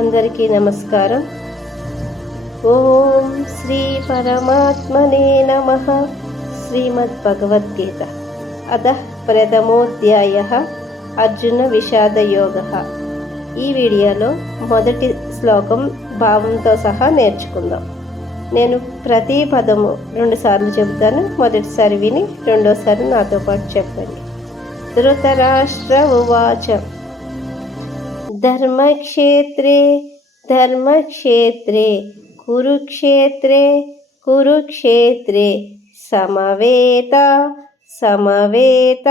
అందరికీ నమస్కారం. ఓం శ్రీ పరమాత్మనే నమః. శ్రీమద్భగవద్గీత అథః ప్రథమోధ్యాయః అర్జున విషాదయోగః. ఈ వీడియోలో మొదటి శ్లోకం భావంతో సహా నేర్చుకుందాం. నేను ప్రతి పదము 2 సార్లు చెబుతాను. మొదటిసారి విని రెండోసారి నాతో పాటు చెప్పండి. ధృతరాష్ట్ర ఉవాచ ధర్మక్షేత్రే ధర్మక్షేత్రే కురుక్షేత్రే కురుక్షేత్రే సమవేత సమవేత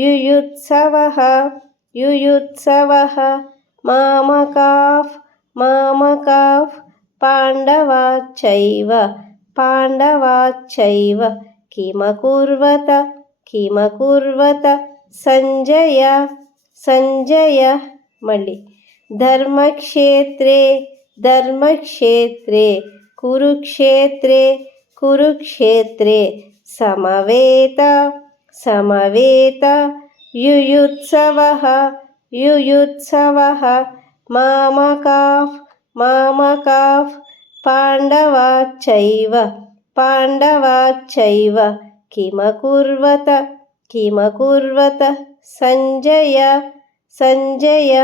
యుయుత్సవః యుయుత్సవః మామకాః మామకాః పాండవాశ్చైవ పాండవాశ్చైవ కిమకుర్వత కిమకుర్వత సంజయ సంజయ. మళ్ళీ ధర్మక్షేత్రే ధర్మక్షేత్రే కురుక్షేత్రే కురుక్షేత్రే సమవేత సమవేత యుయుత్సవః యుయుత్సవః మామకాః మామకాః పాండవాశ్చైవ పాండవాశ్చైవ కిమకుర్వత కిమకుర్వత సంజయ సంజయ.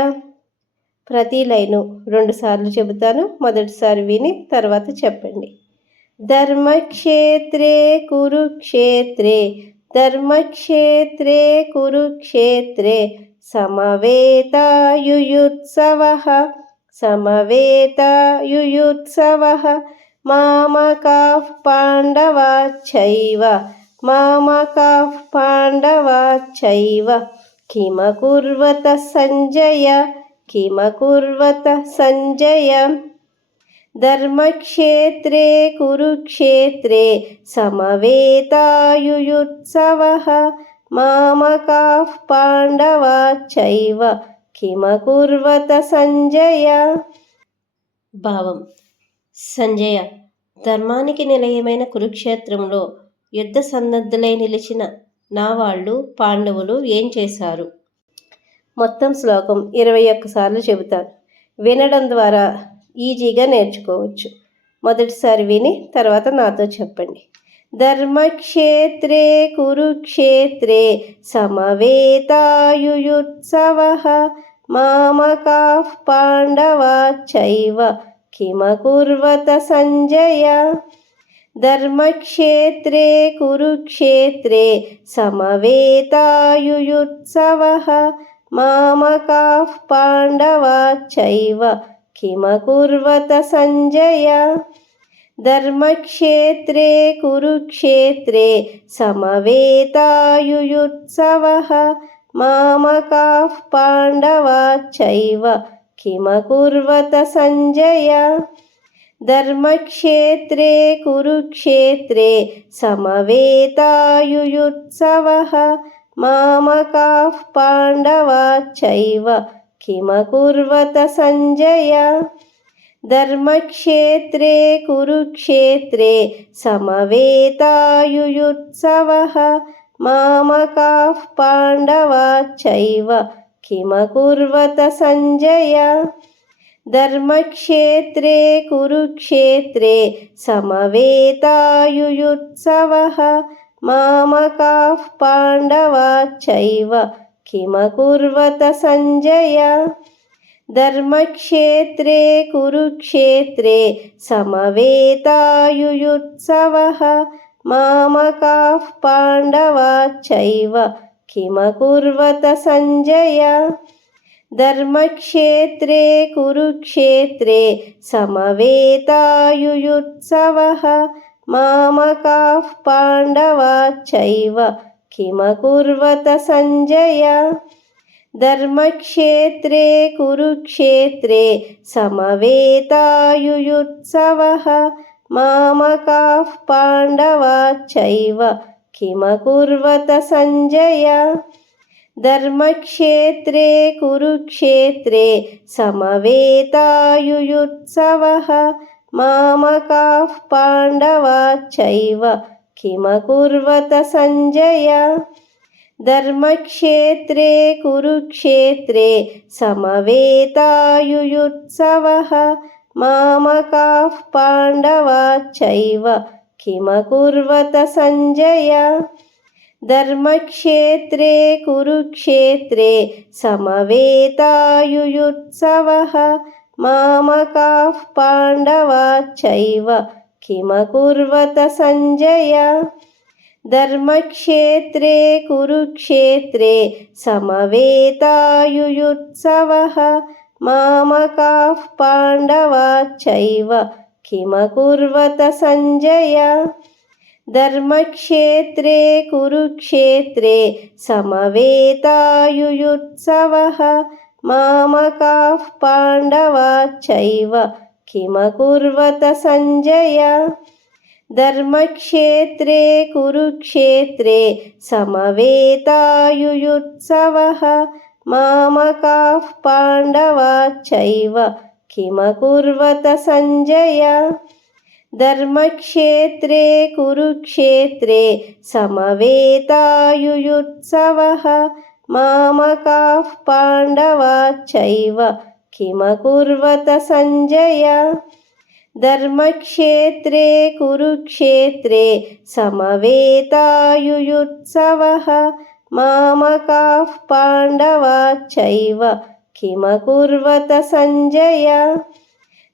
ప్రతి లైను 2 సార్లు చెబుతాను. మొదటిసారి విని తర్వాత చెప్పండి. ధర్మక్షేత్రే కురుక్షేత్రే ధర్మక్షేత్రే కురుక్షేత్రే సమవేత యుయుత్సవః సమవేత యుయుత్సవః మామకాః పాండవాశ్చైవ మామకాః పాండవాశ్చైవ కిమకుర్వత సంజయ కిమకుర్వత సంజయ. ధర్మక్షేత్రే కురుక్షేత్రే సమవేత యుయుత్సవః మామకాః పాండవాశ్చైవ కిమకుర్వత సంజయ. భావం: సంజయ, ధర్మానికి నిలయమైన కురుక్షేత్రంలో యుద్ధ సన్నద్ధులై నిలిచిన నా వాళ్ళు పాండవులు ఏం చేశారు? మొత్తం శ్లోకం 21 సార్లు చెబుతాను. వినడం ద్వారా ఈజీగా నేర్చుకోవచ్చు. మొదటిసారి విని తర్వాత నాతో చెప్పండి. ధర్మక్షేత్రే కురుక్షేత్రే సమవేత యుయుత్సవః మామకాః పాండవాశ్చైవ కిమకుర్వత సంజయ. ధర్మక్షేత్రే కురుక్షేత్రే సమవేత యుయుత్సవః మామకాః పాండవాశ్చైవ కిమకుర్వత సంజయ. ధర్మక్షేత్రే కురుక్షేత్రే సమవేత యుయుత్సవః మామకాః పాండవాశ్చైవ కిమకుర్వత సంజయ. ధర్మక్షేత్రే కురుక్షేత్రే సమవేత యుయుత్సవః మామకాః పాండవాశ్చైవ కిమకుర్వత సంజయ. ధర్మక్షేత్రే కురుక్షేత్రే సమవేత యుయుత్సవః మామకాః పాండవాశ్చైవ కిమకుర్వత సంజయ. ధర్మక్షేత్రే కురుక్షేత్రే సమవేత యుయుత్సవః మామకాః పాండవాశ్చైవ కిమకుర్వత సంజయ. ధర్మక్షేత్రే కురుక్షేత్రే సమవేత యుయుత్సవః మామకాః పాండవాశ్చైవ కిమకుర్వత సంజయ. ధర్మక్షేత్రే కురుక్షేత్రే సమవేత యుయుత్సవః మామకాః పాండవాశ్చైవ కిమకుర్వత సంజయ. ధర్మక్షేత్రే కురుక్షేత్రే సమవేత యుయుత్సవః మామకాః పాండవాశ్చైవ కిమకుర్వత సంజయ. ధర్మక్షేత్రే కురుక్షేత్రే సమవేత యుయుత్సవః మామకాః పాండవాశ్చైవ కిమకుర్వత సంజయ. धर्मक्षेत्रे कुरुक्षेत्रे समवेतायुयुत्सवः मामकाः पाण्डवाश्चैव किमकुर्वत सञ्जय धर्मक्षेत्रे कुरुक्षेत्रे समवेतायुयुत्सवः मामकाः पाण्डवाश्चैव किमकुर्वत सञ्जय धर्मक्षेत्रे कुरुक्षेत्रे समवेतायुयुत्सवः मामकाः पाण्डवाश्चैव किमकुर्वत सञ्जय धर्मक्षेत्रे कुरुक्षेत्रे समवेतायुयुत्सवः मामकाः पाण्डवाश्चैव किमकुर्वत सञ्जय धर्मक्षेत्रे कुरुक्षेत्रे समवेतायुयुत्सवः मामकाः पाण्डवाश्चैव किमकुर्वत सञ्जय धर्मक्षेत्रे कुरुक्षेत्रे समवेतायुयुत्सवः मामकाः पाण्डवाश्चैव किमकुर्वत सञ्जय धर्मक्षेत्रे कुरुक्षेत्रे समवेतायुयुत्सवः मामकाः पाण्डवाश्चैव किमकुर्वत सञ्जय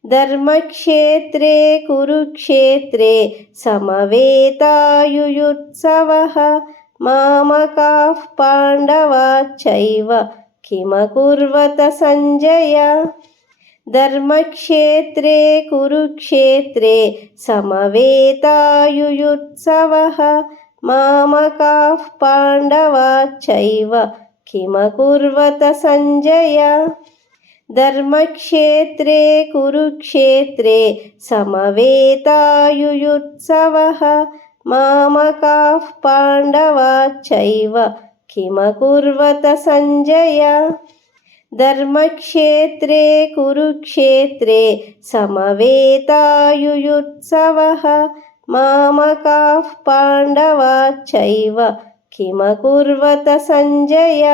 धर्मक्षेत्रे कुरुक्षेत्रे समवेतायुयुत्सवः मामकाः पाण्डवाश्चैव किमकुर्वत सञ्जय धर्मक्षेत्रे कुरुक्षेत्रे समवेतायुयुत्सवः मामकाः पाण्डवाश्चैव किमकुर्वत सञ्जय धर्मक्षेत्रे कुरुक्षेत्रे समवेतायुयुत्सवः मामकाः पाण्डवाश्चैव किमकुर्वत सञ्जय धर्मक्षेत्रे कुरुक्षेत्रे समवेतायुयुत्सवः मामकाः पाण्डवाश्चैव किमकुर्वत सञ्जय।